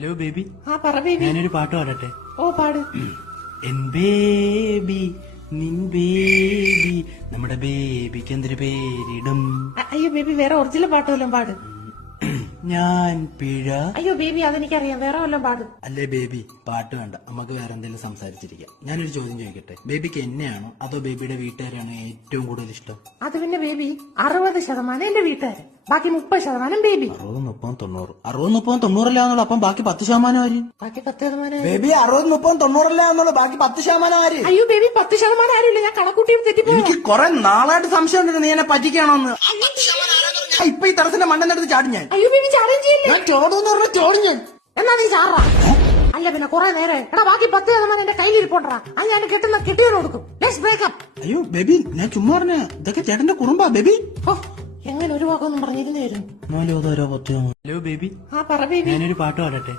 Hello baby. പറ baby. ഞാനൊരു പാട്ട് പാടട്ടെ? ഓ പാട്. എൻ ബേബി നിൻ ബേബി നമ്മുടെ ബേബിക്ക് എന്തൊരു പേരിടും? അയ്യോ ബേബി, വേറെ ഒറിജിനൽ പാട്ട് വല്ലതും പാട്. ഞാൻ പിഴ. അയ്യോ ബേബി, അതെനിക്കറിയാം, വേറെ വല്ലതും പാട്. അല്ലേ ബേബി, പാട്ട് വേണ്ട, നമുക്ക് വേറെ എന്തെങ്കിലും സംസാരിച്ചിരിക്കാം. ഞാനൊരു ചോദ്യം ചോദിക്കട്ടെ? ബേബിക്ക് എന്നെയാണോ അതോ ബേബിയുടെ വീട്ടുകാരാണോ ഏറ്റവും കൂടുതൽ ഇഷ്ടം? അത് പിന്നെ ബേബി 60% എന്റെ വീട്ടുകാര്, ബാക്കി 30% ബേബി. 60, 30, 90. 60, 30, 90 അപ്പം ബാക്കി 10% ആര്? ബാക്കി 10%. ബേബി 60, 30, 90 ബാക്കി 10% ആര്? അയ്യോ ബേബി, 10% ആരുമില്ല, ഞാൻ കണക്കൂട്ടി തെറ്റിപ്പോയി. എനിക്ക് കുറെ നാളായിട്ട് സംശയം ഉണ്ട് നീ എന്നെ പറ്റിക്കാണോന്ന്. ഇപ്പൊ ഈ തടസ്സിന്റെ മണ്ണെടുത്ത് ചാടി ഞാൻ. അയ്യോ ബേബി, ചാടുകയും ചെയ്യില്ലേ? ഞാൻ ചോടെന്ന് പറഞ്ഞ ചോടി ഞാൻ. എന്നാ നീ ചാറാ. അല്ല പിന്നെ കുറെ നേരം എടാ, ബാക്കി 10% എന്റെ കയ്യിലിരിപ്പോണ്ടാ, അത് ഞാൻ കെട്ടിയവന് കൊടുക്കും. Let's breakup. അയ്യോ ബേബി, ഞാൻ ചുമ്മാ പറഞ്ഞ ഇതൊക്കെ ചേട്ടന്റെ കുറുമ്പാ ബേബി. എങ്ങനെ ഒരു വാക്കൊന്നും പറഞ്ഞിരുന്നായിരുന്നു. Hello baby. പറ ബേബി. ഞാനൊരു പാട്ട് പാടട്ടെ?